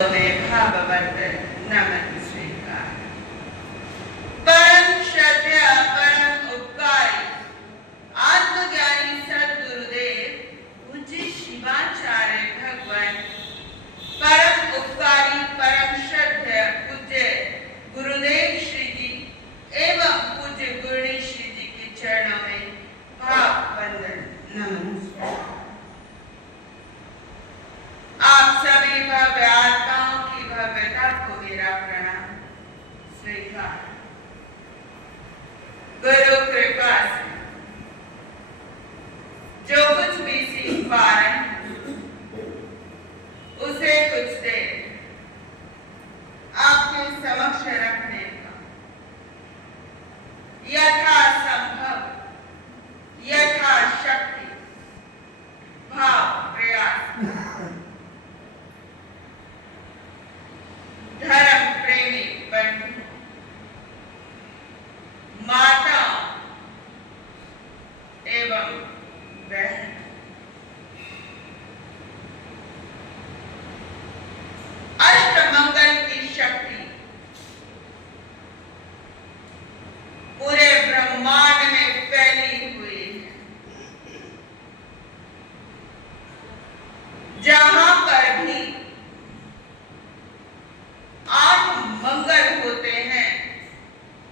भागवत नमन स्वीकार। परम श्रद्धेय परम उपकारी आत्मज्ञानी सद्गुरुदेव पूज्य शिवाचार्य भगवान, परम उपकारी परम श्रद्धेय पूज्य गुरुदेव श्री जी एवं पूज्य गुरुणी श्री जी के चरणों में भाव वंदन नमन। आप सभी भव्य आत्माओं की भव्यता को मेरा प्रणाम स्वीकार। गुरु कृपा से जो कुछ भी सीख पा रहे हैं उसे कुछ देर आपके समक्ष रखने का यथासंभव यथाशक्ति भाव प्रयास धर्म प्रेमी बंधु माता एवं बहन, अष्टमंगल की शक्ति पूरे ब्रह्मांड में फैली हुई है। जहां पर भी 8 मंगल होते हैं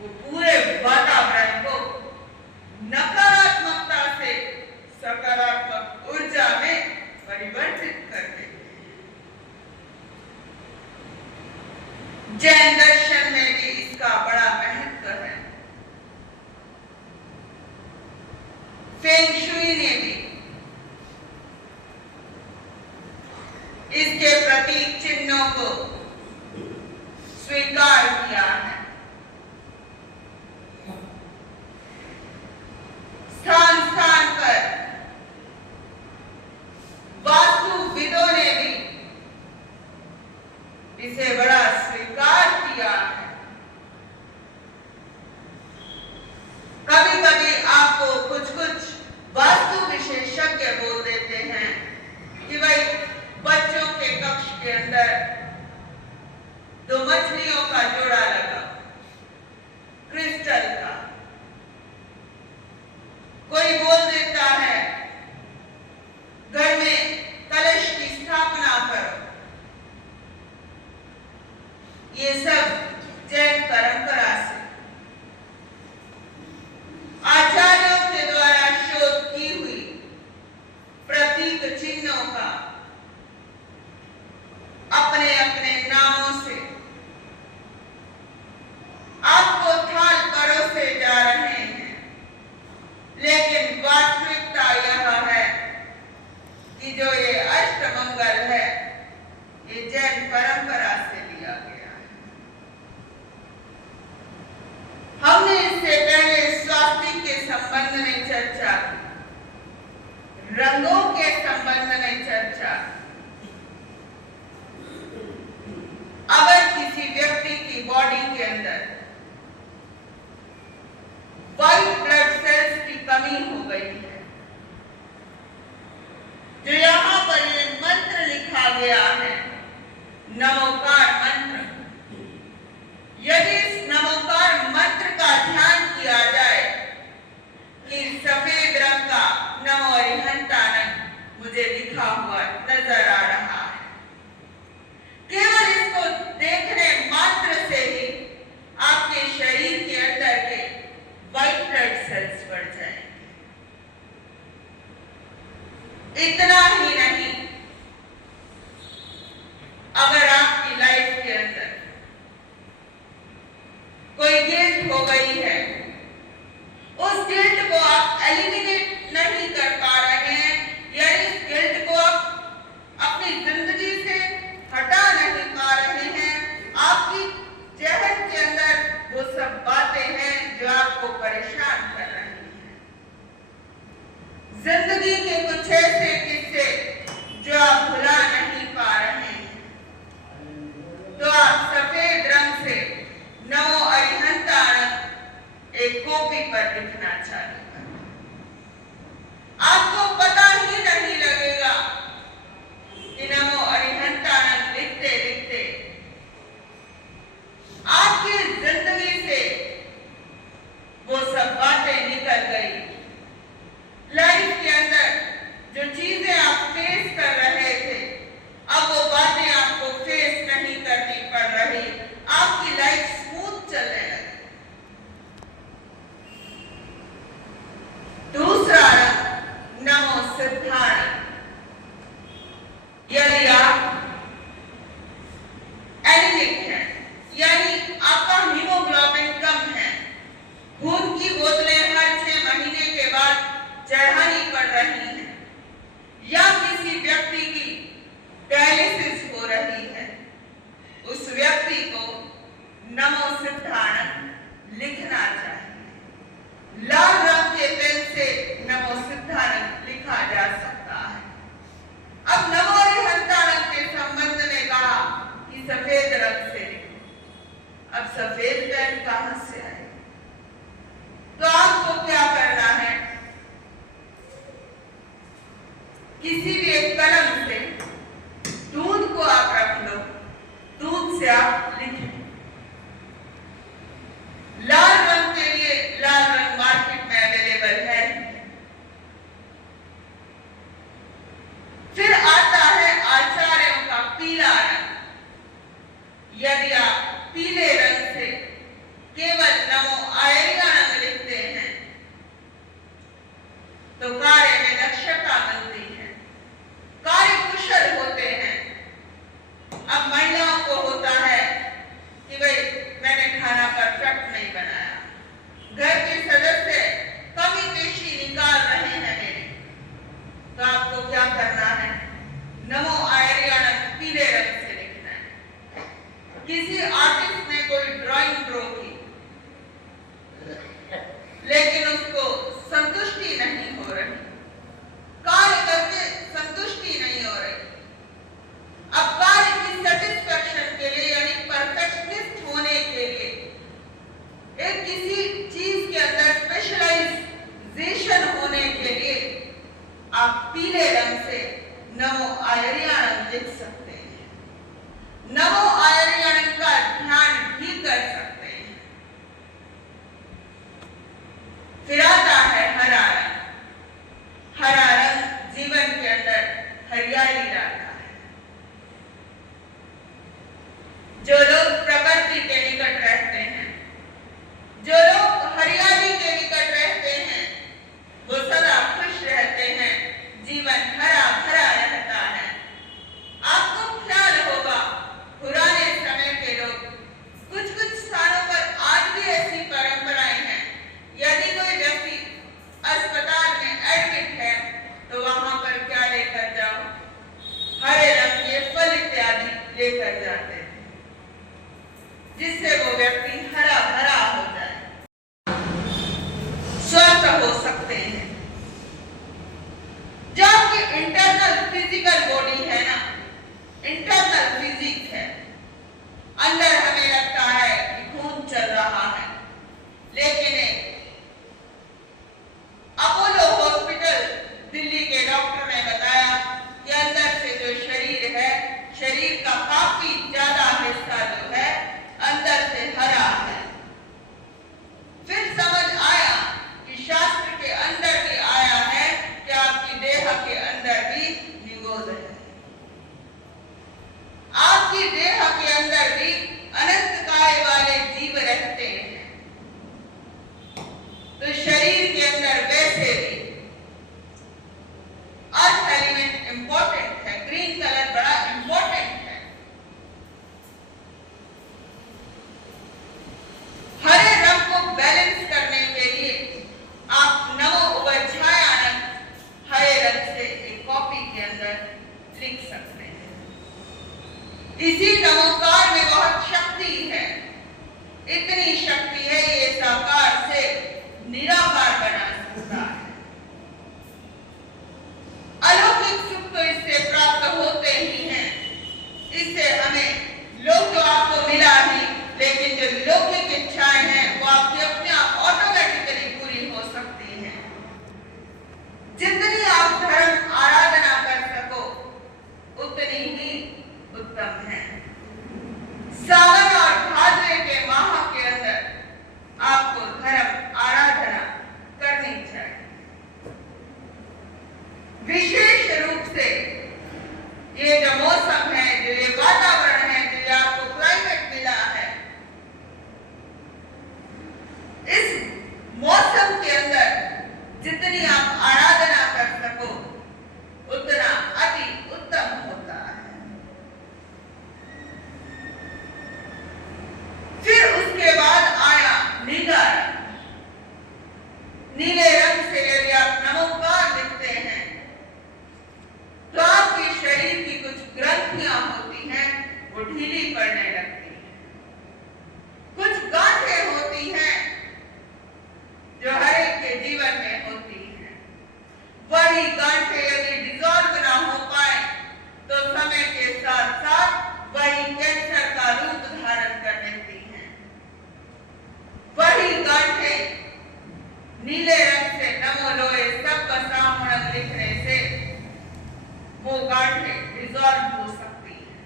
वो पूरे वातावरण को नकारात्मकता से सकारात्मक ऊर्जा में परिवर्तित करते हैं। जैन दर्शन में भी इसका बड़ा महत्व है। फेंग शुई ने भी इसके प्रतीक चिन्हों को स्वीकार किया है। स्थान स्थान पर वास्तुविदों ने भी इसे बड़ा स्वीकार किया है। कभी कभी आपको कुछ वास्तु विशेषज्ञ बोल देते हैं कि भाई बच्चों के कक्ष के अंदर 2 मछलियों का जोड़ा लगा क्रिस्टल का। कोई बोल देता है घर में कलश की स्थापना करो। ये सब जैन परंपरा से आचार्यों के द्वारा शोध की हुई प्रतीक चिन्हों का अपने अपने नामों से आपको थाल परोसे जा रहे हैं। लेकिन वास्तविकता यह है कि जो ये अष्टमंगल है ये जैन परंपरा से लिया गया है। हमने इससे पहले स्वास्तिक के संबंध में चर्चा की, रंगों के संबंध में चर्चा की। अगर किसी व्यक्ति की बॉडी के अंदर व्हाइट ब्लड सेल्स की कमी हो गई है, जो यहाँ पर ये मंत्र लिखा गया है नमोकार मंत्र, यदि इस नमोकार मंत्र का ध्यान किया जाए कि सफेद रंग का नमो अरिहंताय मुझे लिखा हुआ नजर आ रहा है, केवल इसको देखने मात्र से ही आपके शरीर के अंदर के व्हाइट ब्लड सेल्स बढ़ जाएंगे। इतना ही नहीं, अगर आप से आप लिखें। लाल रंग के लिए लाल रंग मार्केट में अवेलेबल है। फिर आता है आचार्यों का पीला रंग। यदि आप पीले रंग से केवल नमो आयर्याणम लिखते हैं तो कार्य में दक्षता मिलती है, कार्य कुशल होते हैं। अब महिलाओं को होता है कि भाई मैंने खाना परफेक्ट नहीं बनाया, घर के सदस्य कमी पेशी निकाल रहे हैं मेरी, तो आपको क्या करना है? नमो आयर्याणम पीले रंग से लिखना है। किसी आर्टिस्ट ने कोई ड्राइंग ड्रॉ की लेकिन उसको संतुष्टि नहीं हो रही, कार्य करके संतुष्टि नहीं हो रही। अब कार्य की सेटिस्फैक्शन के लिए यानी परफेक्शनिस्ट होने के लिए एक किसी चीज के अंदर स्पेशलाइजेशन होने के लिए आप पीले रंग से नमो आयर्याणम लिख सकते हैं। नमो आयर्याणम का ध्यान भी कर सकते हैं। फिर आता है हरा रंग। हरा रंग जीवन के अंदर हरियाली लाता है। जो लोग प्रकृति के निकट रहते हैं, जो लोग हरियाली के निकट रहते हैं, वो सदा खुश रहते हैं, जीवन हरा भरा रहता है। आपको ख्याल होगा पुराने समय के लोग, कुछ स्थानों पर आज भी ऐसी परंपराएं हैं, यदि कोई व्यक्ति अस्पताल में एडमिट है तो वहां पर क्या लेकर जाओ? हरे रंग के फल इत्यादि लेकर जाते हैं, जिससे वो व्यक्ति हरा भरा हो जाए, स्वस्थ हो सकते हैं। जो आपकी इंटरनल फिजिकल बॉडी है ना, इंटरनल फिजिक है, अंदर हमें लगता है कि खून चल रहा है, लेकिन अपोलो हॉस्पिटल दिल्ली के डॉक्टर ने बताया कि अंदर से जो शरीर है, शरीर का काफी ज्यादा हिस्सा जो है अंदर से हरा है। फिर समझ आया कि शास्त्र के अंदर भी आया है कि आपकी देह के अंदर भी निगोद है, आपकी देह के अंदर भी अनंत काय वाले जीव रहते हैं। तो शरीर के अंदर वैसे भी अर्थ एलिमेंट इंपॉर्टेंट है, ग्रीन कलर बड़ा इंपॉर्टेंट है। हरे रंग को बैलेंस करने के लिए आप नमो उवर्छायाणम हरे रंग से एक कॉपी के अंदर लिख सकते हैं। इसी नमोकार में बहुत शक्ति है, इतनी शक्ति है ये साकार से निराकार बना सकता है। अलौकिक सुख तो इससे प्राप्त होते ही हैं, इससे हमें लोक तो आपको मिला ही, लेकिन जो लौकिक इच्छाएं हैं वो आपकी अपने आप ऑटोमेटिकली पूरी हो सकती हैं। जितनी आप धर्म आराधना कर सको उतनी ही उत्तम है। सावन और भाद्रे के माह के अंदर आपको धर्म आराधना करनी चाहिए। विशेष रूप से ये जो मौसम है, जो ये वातावरण है, जो ये आपको क्लाइमेट मिला है, इस मौसम के अंदर जितनी आप आराधना कर सको उतना अति उत्तम होता है। फिर उसके बाद आया नीला रंग। नीले रंग से यदि आप नमोकार लिखते हैं तो आपके शरीर की कुछ ग्रंथियां होती हैं वो ढीली पड़ने लगती हैं, कुछ गांठें होती हैं जो हर एक के जीवन में होती हैं। वही गांठें यदि डिसॉल्व ना हो पाए तो समय के साथ साथ वही कैंसर का रूप धारण कर लेती हैं। वही गांठें नीले रंग से नमो लोए सब सामूहिक लिखने से वो गांठें डिसॉल्व हो सकती है।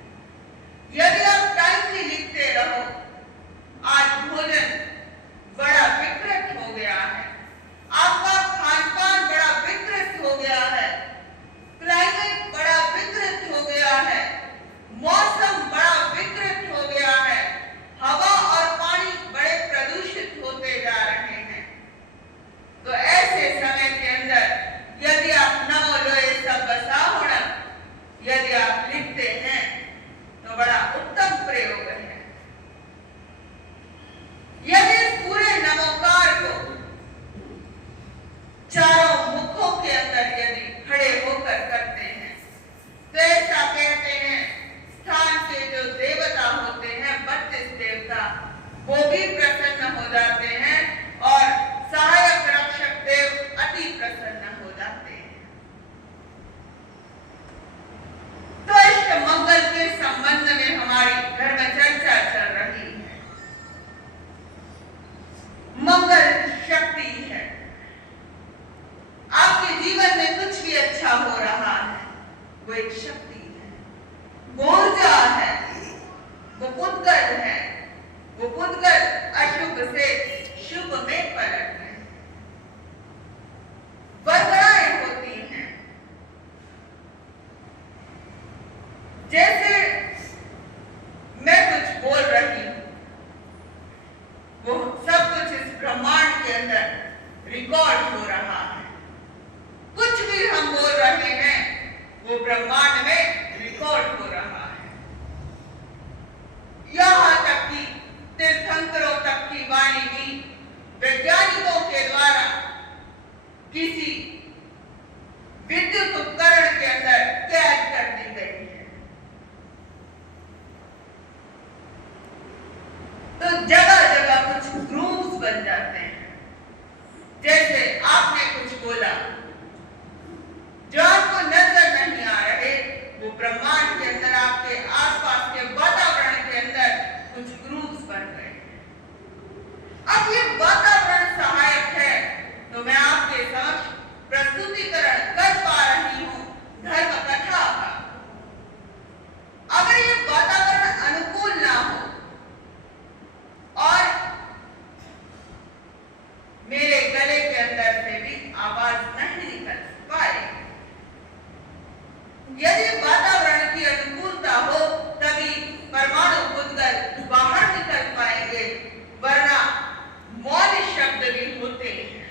यदि आप टाइमली उत्तम प्रयोग है। यदि इस पूरे नमोकार को चारों मुखों के अंदर यदि खड़े होकर करते हैं तो ऐसा कहते हैं स्थान के जो देवता होते हैं 32 देवता वो भी प्रसन्न हो जाते हैं और सहायक रक्षक देव अति प्रसन्न हो जाते हैं। तो इष्ट मंगल के संबंध में हमारी धर्म चर्चा चल रही है। मंगल शक्ति है। आपके जीवन में कुछ भी अच्छा हो रहा है वो एक शक्ति है, वो ऊर्जा है, वो पुद्गल है। वो पुद्गल अशुभ से शुभ में पलट है। वर्गणाएं होती हैं। जैसे मैं कुछ बोल रही हूं वो सब कुछ इस ब्रह्मांड के अंदर रिकॉर्ड हो रहा है। कुछ भी हम बोल रहे हैं वो ब्रह्मांड में रिकॉर्ड हो रहा है। यहां तक कि तीर्थंकरों तक की वाणी भी वैज्ञानिकों के द्वारा किसी विद्युत उपकरण के अंदर कैद कर दी गई है। तो जगह जगह कुछ ग्रूव्स बन जाते हैं। जैसे आपने कुछ बोला जो आपको नजर नहीं आ रहे वो ब्रह्मांड के अंदर आपके आसपास के वातावरण के अंदर कुछ ग्रूव्स बन गए। अब ये वातावरण सहायक है तो मैं आपके समक्ष प्रस्तुतिकरण कर पा रही हूं धर्म कथा का। अगर ये वातावरण अनुकूल ना हो और मेरे गले के अंदर से भी आवाज नहीं निकल पाए, यदि वातावरण की अनुकूलता हो तभी परमाणु पुद्गल बाहर निकल पाएंगे, वरना मौन शब्द भी होते हैं।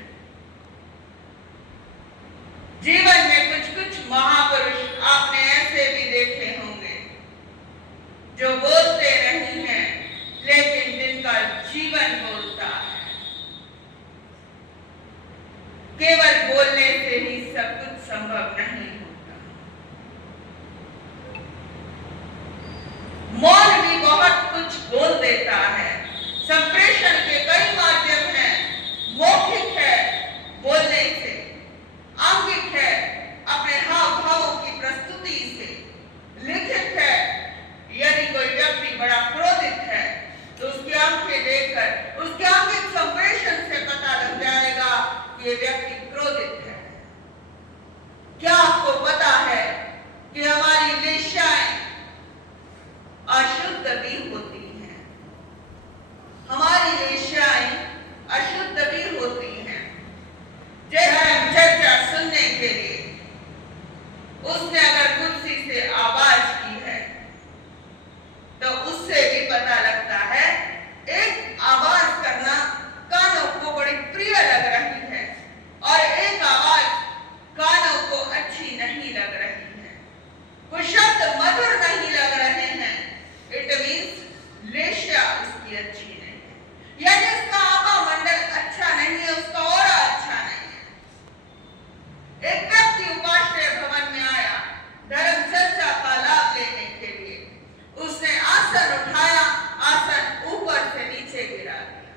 जीवन में कुछ कुछ महापुरुष आपने ऐसे भी देखे होंगे जो बोलते नहीं हैं लेकिन जिनका जीवन बोलता है। केवल बोलने से ही सब कुछ संभव नहीं होता। मौन भी बहुत कुछ बोल देता है। संप्रेषण के कई माध्यम हैं। मौखिक है बोलने से, आंगिक है अपने हाव भावों की प्रस्तुति से, लिखित है यदि कोई व्यक्ति बड़ा क्रोधित है तो उसकी आंखें देखकर उसके आंगिक संप्रेषण से पता लग जाएगा कि ये व्यक्ति क्रोधित है। क्या आपको पता है कि हमारी वेश्याएं अशुद्ध भी होती हैं? हमारी वेश्याएं अशुद्ध भी होती हैं। जैसे चर्चा सुनने के लिए उसने अगर कुर्सी से आवाज की है तो उससे भी पता लगता है। एक आवाज करना कानों को बड़ी प्रिय लग रही है और एक आवाज कानों को अच्छी नहीं लग रही है। वो शब्द मधुर नहीं लग रहे हैं। इट मीन्स वेश्या उसकी अच्छी नहीं है, यानी उसका आभा मंडल अच्छा नहीं है, उसका ऑरा अच्छा नहीं है। एक व्यक्ति उपाश्रय भवन में आया धर्म चर्चा का लाभ लेने के लिए। उसने आसन उठाया, आसन ऊपर से नीचे गिरा दिया।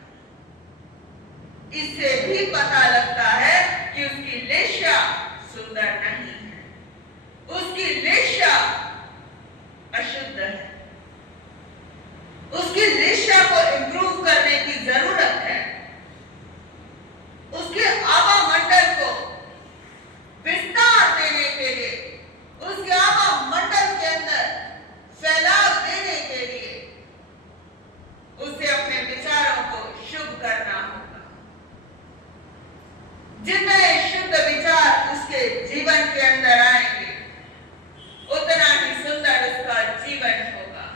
इससे भी पता लगता है कि उसकी लेश्या सुंदर नहीं है, उसकी लेश्या अशुद्ध है। उसकी लेश्या को इंप्रूव करने की जरूरत है। उसके आभा मंडल को विस्तार देने के लिए, उसके आभा मंडल के अंदर फैलाव देने के लिए उसे अपने विचारों को शुभ करना होगा। जितने शुद्ध विचार उसके जीवन के अंदर आएंगे उतना ही सुंदर उसका जीवन होगा।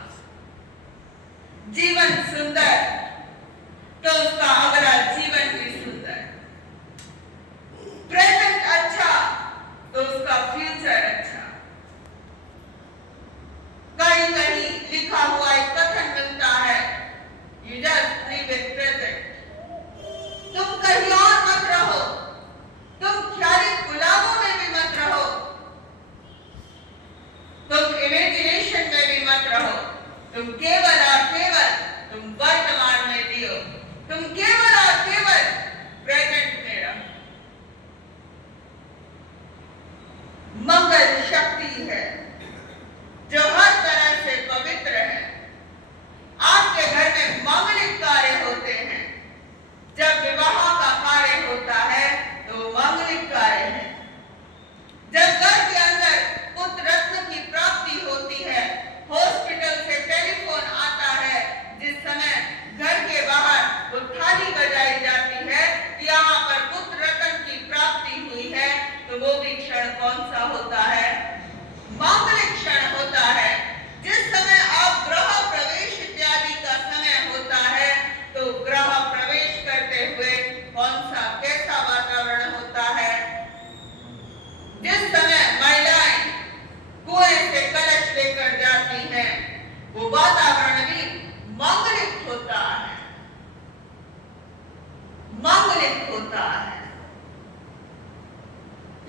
जीवन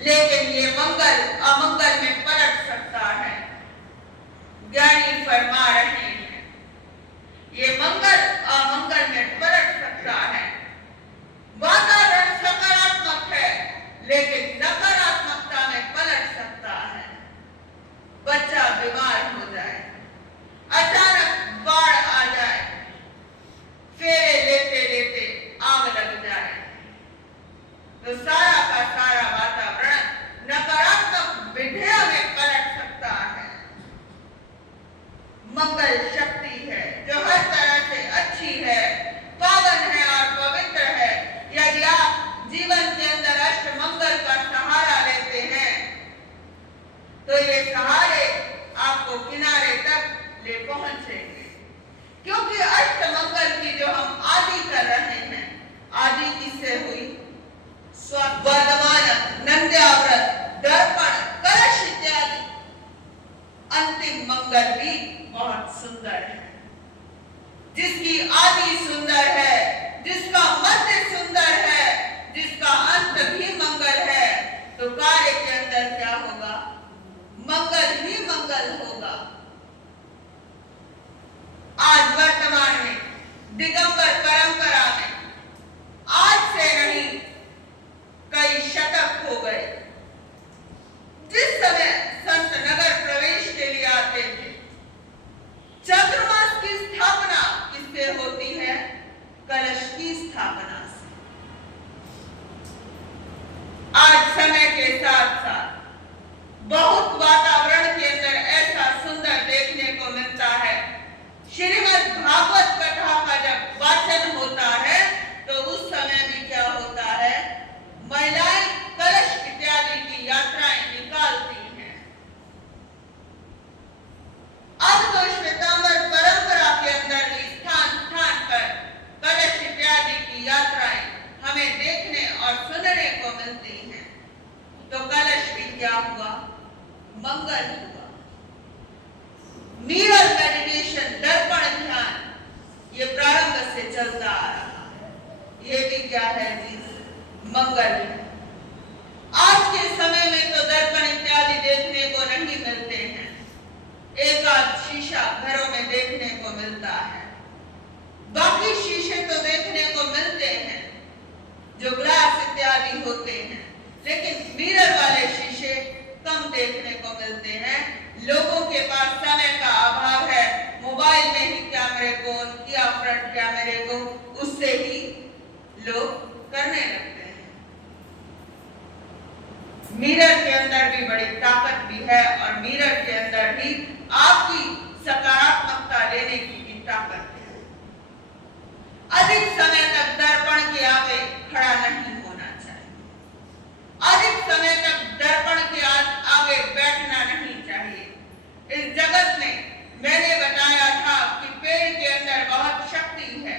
लेकिन ये मंगल अमंगल में पलट सकता है। ज्ञानी फरमा रहे हैं, ये मंगल अमंगल में पलट सकता है। वातावरण सकारात्मक है, लेकिन नकारात्मकता में पलट सकता है। बच्चा बीमार हो जाए, अचानक बाढ़ आ जाए, फेरे लेते लेते आग लग जाए, तो सारा का सारा वातावरण नकारात्मक विधियों में पलट सकता है। मंगल शक्ति है जो हर तरह से अच्छी है, पावन है और पवित्र है। यदि आप जीवन के अंदर अष्ट मंगल का सहारा लेते हैं तो ये सहारे आपको किनारे तक ले पहुंचेंगे, क्योंकि अष्ट मंगल की जो हम आदि कर रहे हैं, आदि किससे हुई? वर्धमान, नंद्याव्रत, दर्पण, कलश इत्यादि। अंतिम मंगल भी बहुत सुंदर है। जिसकी आदि सुंदर है, जिसका मध्य सुंदर है, जिसका अंत भी मंगल है, तो कार्य के अंदर क्या होगा? मंगल ही मंगल होगा। आज वर्तमान में दिगंबर परंपरा में आज से नहीं कई शतक हो गए, जिस समय संत नगर प्रवेश के लिए आते थे, चतुर्मास की स्थापना किससे होती है? कलश की स्थापना से। आज समय के साथ साथ बहुत वातावरण के अंदर ऐसा सुंदर देखने को मिलता है। श्रीमद् भागवत कथा का जब वाचन होता है तो उस समय भी क्या होता है? महिलाएं कलश इत्यादि की यात्राएं निकालती हैं। अब तो श्वेतांबर परंपरा के अंदर भी स्थान स्थान पर कलश इत्यादि की यात्राएं हमें देखने और सुनने को मिलती हैं। तो कलश भी क्या हुआ? मंगल हुआ। मिरर मेडिटेशन, दर्पण ध्यान, ये प्रारंभ से चलता आ रहा है। ये भी क्या है जी? मंगल है। आज के समय में तो दर्पण इत्यादि देखने को नहीं मिलते हैं, एक आध शीशा घरों में देखने को मिलता है। बाकी शीशे तो देखने को मिलते हैं जो ग्लास इत्यादि होते हैं, लेकिन मिरर वाले शीशे कम देखने को मिलते हैं। लोगों के पास समय का अभाव है, मोबाइल में ही कैमरे को ऑन किया, फ्रंट कैमरे को, उससे ही लोग करने लगते हैं। मिरर के अंदर भी बड़ी ताकत भी है और मिरर के अंदर भी आपकी सकारात्मकता लेने की भी ताकत है। अधिक समय तक दर्पण के आगे खड़ा नहीं होना चाहिए, अधिक समय तक दर्पण के आगे बैठना नहीं चाहिए। इस जगत में मैंने बताया था कि पेड़ के अंदर बहुत शक्ति है।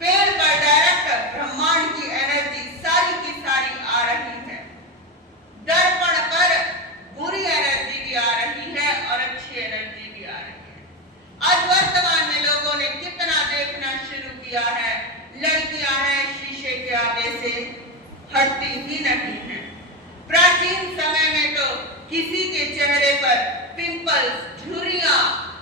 पेड़ पर डायरेक्ट ब्रह्मांड की एनर्जी सारी की सारी आ रही है। दर्पण पर बुरी एनर्जी भी आ रही है और अच्छी एनर्जी भी आ रही है। आज वर्तमान में लोगों ने कितना देखना शुरू किया है, लड़कियां हैं शीशे के आगे से हटती ही नहीं है। प्राचीन समय में तो किसी के चेहरे पर पिंपल्स, झुर्रियां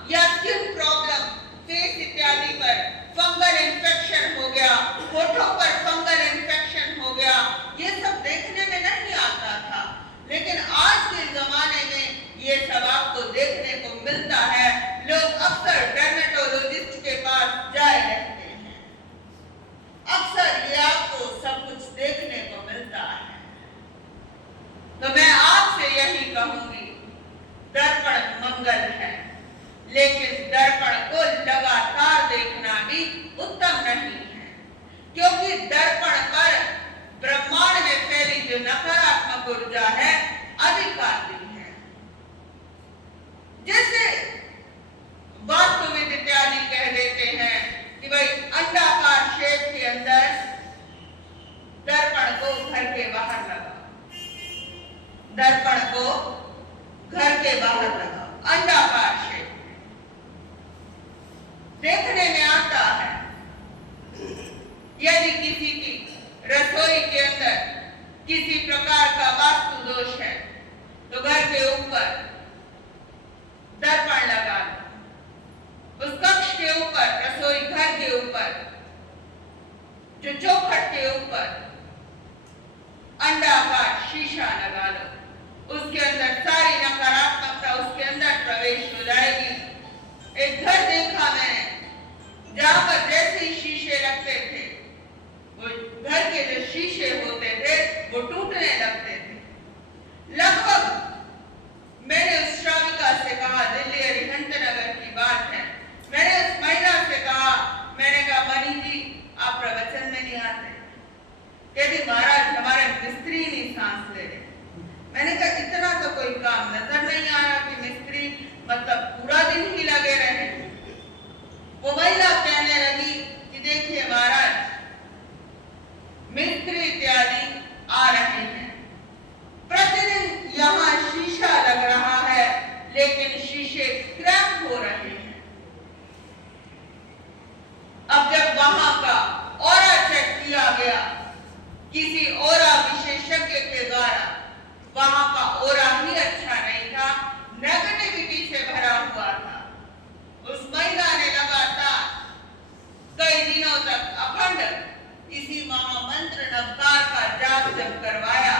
या स्किन प्रॉब्लम, फेस इत्यादि पर फंगल इन्फेक्शन हो गया, होठों पर फंगल इन्फेक्शन हो गया, ये सब देखने में नहीं आता था। लेकिन आज के जमाने में ये सब आपको देखने को मिलता है। लोग अक्सर डर्मेटोलॉजिस्ट के पास जाए रहते हैं, अक्सर ये आपको सब कुछ देखने को मिलता है। तो मैं आपसे यही कहूंगी, दर्पण मंगल है, लेकिन दर्पण को लगातार देखना भी उत्तम नहीं है, क्योंकि दर्पण पर ब्रह्मांड में फैली जो नकारात्मक ऊर्जा है अधिक आती है। जैसे वास्तुविद इत्यादि कह देते हैं कि भाई अंडाकार शेप के अंदर दर्पण को घर के बाहर लगाओ, दर्पण को घर के बाहर लगाओ, अंडाकार शेप देखने में आता है। यदि किसी की रसोई के अंदर किसी प्रकार का वास्तु दोष है तो घर के ऊपर दर्पण लगा दो, उस कक्ष के ऊपर, रसोई घर के ऊपर, जो चौखट के ऊपर अंडाकार शीशा लगा लो, उसके अंदर सारी नकारात्मकता उसके अंदर प्रवेश हो जाएगी। एक घर देखा मैंने जहां पर जैसे ही शीशे लगते थे, वो घर के जो शीशे होते थे वो टूटने लगते थे। लगभग मैंने उस श्राविका से कहा, दिल्ली अरिहंत नगर की बात है, मैंने उस महिला से कहा, मैंने कहा मनी जी आप प्रवचन में नहीं आते, कहती महाराज हमारे मिस्त्री नहीं सांस ले रहे। मैंने कहा इतना तो कोई काम नजर नहीं आ रहा कि मिस्त्री मतलब पूरा दिन ही लगे रहे। वो महिला कहने लगी कि देखिए महाराज मिस्त्री इत्यादि आ रहे हैं, प्रतिदिन यहाँ शीशा लग रहा है लेकिन शीशे क्रैक हो रहे हैं। अब जब वहां का ऑरा चेक किया गया किसी ऑरा विशेषज्ञ के द्वारा, वहां का ऑरा ही अच्छा नहीं था, नेगेटिविटी से भरा हुआ था। उस महिला ने लगातार कई दिनों तक अखंड इसी महामंत्र नवकार का जाप जब करवाया,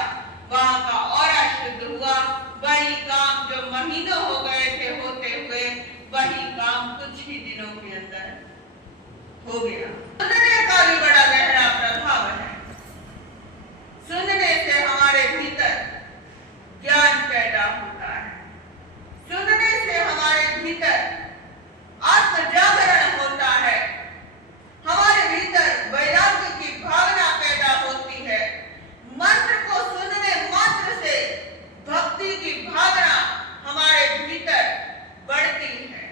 वहां का ऑरा शुद्ध हुआ। वही काम जो महीनों हो गए थे होते हुए, वही काम कुछ ही दिनों के अंदर हो गया। सुनने का भी बड़ा गहरा प्रभाव है। सुनने से हमारे भीतर ज्ञान पैदा होता है, सुनने से हमारे भीतर आत्म जागरण होता है, हमारे भीतर वैराग्य की भावना पैदा होती है। मंत्र को सुनने मात्र से भक्ति की भावना हमारे भीतर बढ़ती है।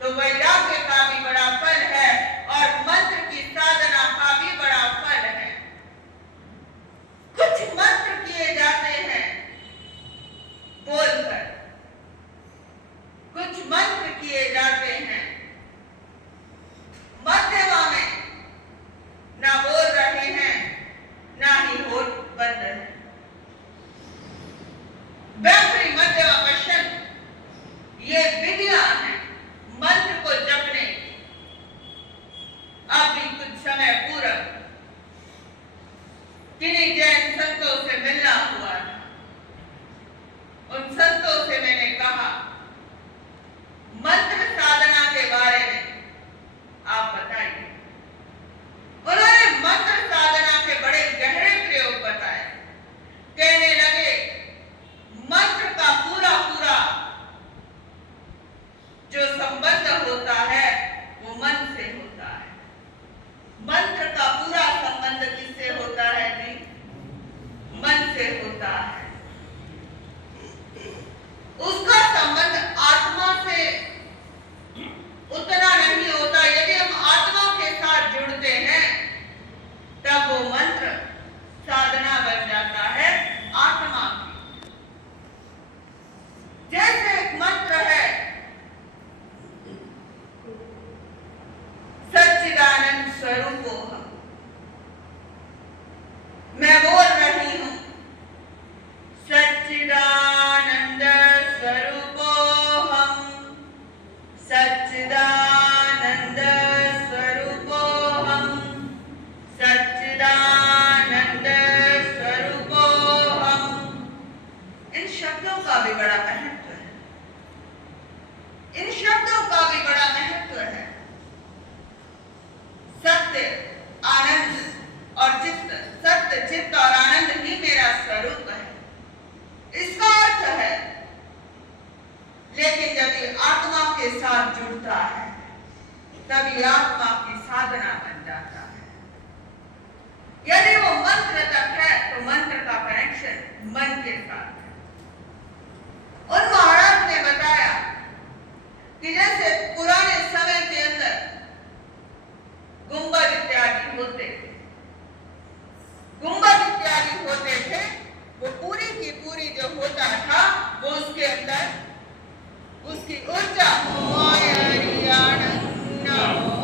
तो वैराग्य का भी बड़ा फल है और मंत्र की साधना का भी बड़ा फल है। कुछ मंत्र किए जाते हैं बोलकर, कुछ मंत्र किए जाते हैं मध्यमा में, ना बोल रहे हैं ना ही होठ बंद है। बैटरी मध्यमा पश्चिम, ये विधियां हैं मंत्र को जपने की। अभी कुछ समय पूर्व किन्हीं जैन संतों से मिलना हुआ था। उन संतों से मैंने कहा मंत्र साधना के बारे में आप बताइए। उन्होंने मंत्र साधना के बड़े गहरे प्रयोग बताए। कहने लगे मंत्र का पूरा पूरा जो संबंध होता है वो मन से होता है। मंत्र का पूरा संबंध किससे होता है जी? मन से होता है। उसका संबंध आत्मा से उतना नहीं होता। यदि हम आत्मा के साथ जुड़ते हैं तब वो मंत्र साधना बन जाता है आत्मा की। जैसे एक मंत्र है सच्चिदानंद स्वरूपोहम, मैं बोल रही हूं सच्चिदानंद स्वरूपोहम, सच्चिदानंद स्वरूपोहम, सच्चिदानंद स्वरूपोहम। इन शब्दों का भी बड़ा महत्व है, इन शब्दों का भी बड़ा महत्व है। सत्य, आनंद और चित्त, सत्य चित्त और आनंद ही मेरा स्वरूप है, इसका अर्थ है। लेकिन जब ये आत्मा के साथ जुड़ता है तभी आत्मा की साधना बन जाता है। यदि वो मंत्र तक है तो मंत्र का कनेक्शन मन के साथ है। उन महाराज ने बताया कि जैसे पुराने समय के अंदर गुंबद इत्यादि होते थे, गुंबद इत्यादि होते थे, वो पूरी की पूरी जो होता था वो उसके अंदर उसकी ऊर्जा नमो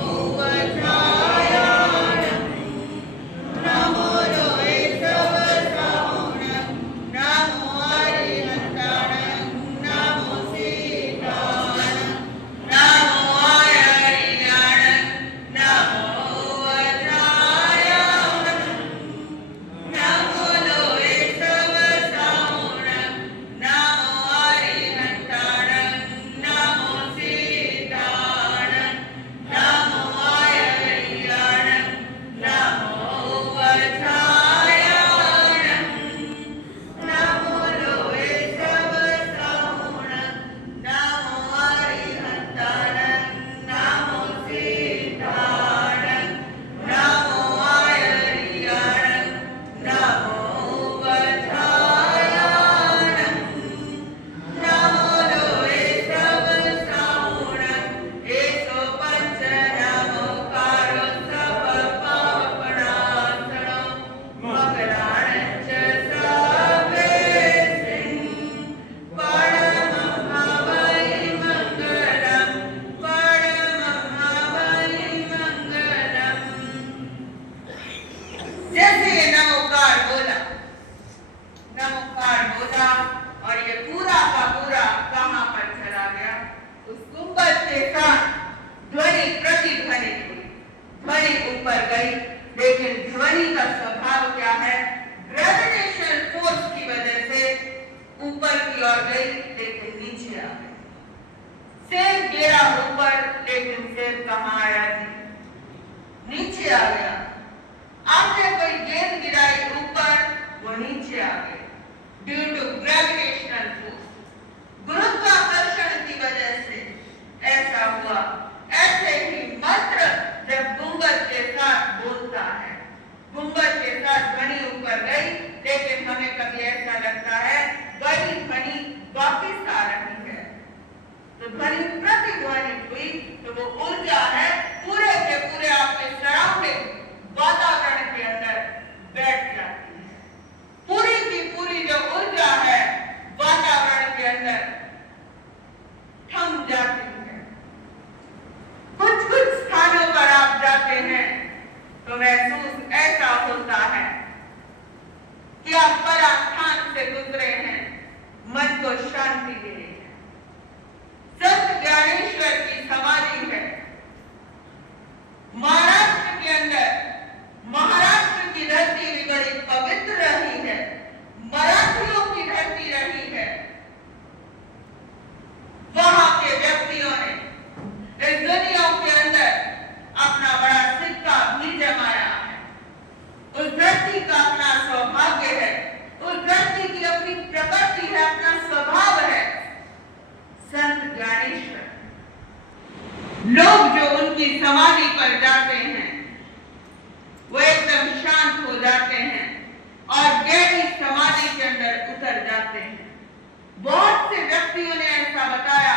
ध्वनि प्रतिध्वनित हुई, ध्वनि ऊपर गई, लेकिन ध्वनि का स्वभाव क्या है? ग्रेविटेशनल फोर्स की वजह से ऊपर की ओर गई, लेकिन नीचे आ गई। सेब गिरा ऊपर, लेकिन सेब कहाँ आया जी? नीचे आ गया। आपने कोई गेंद गिराई ऊपर, वो नीचे आ गई। ड्यू टू ग्रेविटेशनल फोर्स, गुरुत्वाकर्षण की वजह से ऐसा हुआ। ऐसे ही मंत्र जब गुंबद के साथ बोलता है, गुंबद के साथ ध्वनि ऊपर गई, लेकिन हमें कभी ऐसा लगता है वही ध्वनि वापिस आ रही है। तो ध्वनि प्रतिध्वनित हुई, तो वो ऊर्जा है पूरे के पूरे आपके सराउंडिंग वातावरण के अंदर बैठ जाती है। पूरी की पूरी जो ऊर्जा है वातावरण के अंदर थम जाती है। कुछ कुछ स्थानों पर आप जाते हैं तो महसूस ऐसा होता है कि आप परास्थान से गुजरे हैं, मन को शांति दे रही है। संत ज्ञानेश्वर की समाधि है महाराष्ट्र के अंदर। महाराष्ट्र की धरती भी बड़ी पवित्र रही है, मराठियों की धरती रही है। वहां के व्यक्तियों ने इस दुनिया के अंदर अपना बड़ा सिक्का भी जमाया है। उस धरती का अपना सौभाग्य है, उस धरती की अपनी प्रकृति है, अपना स्वभाव है। संत ज्ञानेश्वर, लोग जो उनकी समाधि पर जाते हैं वो एकदम शांत हो जाते हैं और गहरी समाधि के अंदर उतर जाते हैं। बहुत से व्यक्तियों ने ऐसा बताया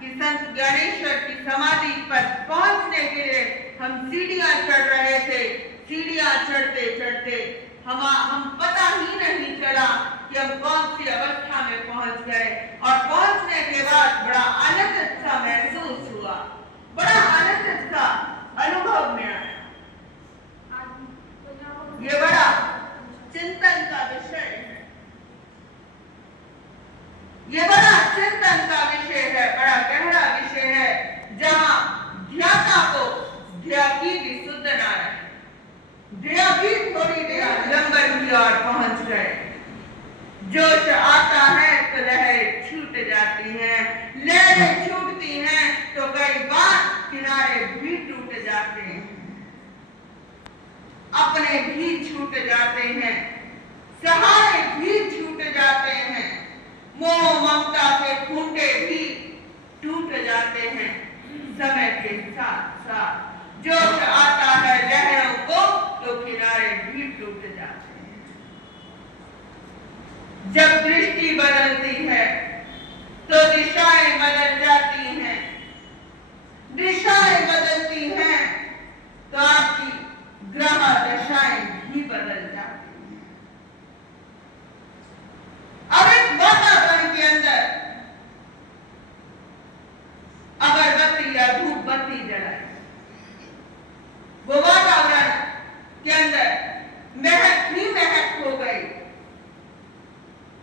कि संत ज्ञानेश्वर की समाधि पर पहुंचने के लिए हम सीढ़ियां चढ़ रहे थे। सीढ़ियां चढ़ते चढ़ते हम पता ही नहीं चला कि हम कौन सी अवस्था में पहुंच गए, और पहुंचने के बाद बड़ा आनंद सा महसूस हुआ, बड़ा आनंद सा अनुभव में आया। ये बड़ा चिंतन का विषय है, ये बड़ा चिंतन का विषय है, बड़ा गहरा विषय है, जहां ध्याता को ध्या की भी सुध ना रहे। ध्या भी थोड़ी देर लंबर की ओर पहुंच गए। जोश आता है तो लहरें छूट जाती हैं, लहरें छूटती हैं तो कई बार किनारे भी टूट जाते हैं, अपने भी छूट जाते हैं, सहारे भी छूट जाते हैं, मोह ममता के खूंटे भी टूट जाते हैं। समय के साथ साथ जोश आता है लहरों को तो किनारे भी टूट जाते हैं। जब दृष्टि बदलती है तो दिशाएं बदल जाती हैं, दिशाएं बदलती हैं तो आपकी ग्रह दशाएं भी बदल जाती हैं। अब एक वातावरण के अंदर अगरबत्ती या धूप बत्ती जलाए, वो वातावरण के अंदर महक ही महक हो गई,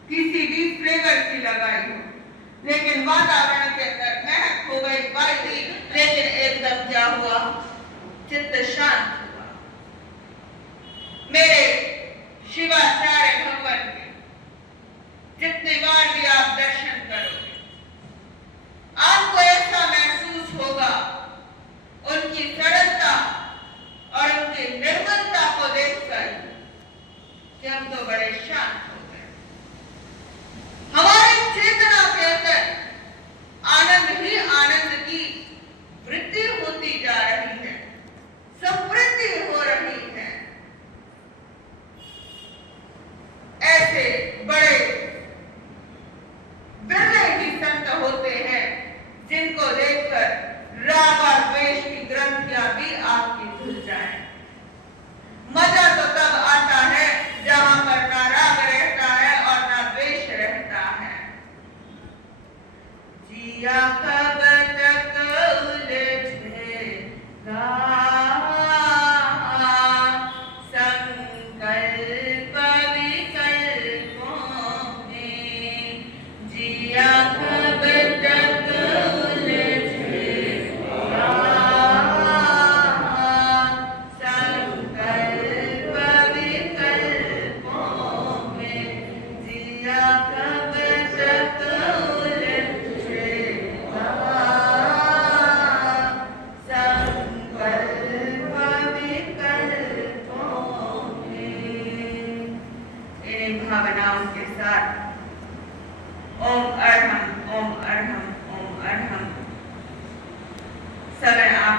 किसी भी फ्लेवर की लगाई हो, लेकिन वातावरण के अंदर महक हो गई बाई, लेकिन एकदम क्या हुआ? चित्त शांत हुआ। मेरे शिवाचार्य भगवान के जितने बार भी आप दर्शन करोगे, आपको ऐसा महसूस होगा उनकी सरलता और उनकी निर्मलता को देखकर कि हम तो बड़े शांत हो गए। हमारी चेतना के अंदर आनंद ही आनंद की वृद्धि होती जा रही है, समृद्धि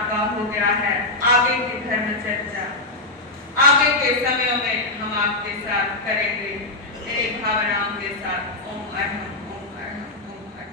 आपका हो गया है आगे की धर्म चर्चा। आगे के समयों में हम आपके साथ करेंगे, भावनाओं के साथ। ओम अर्हम।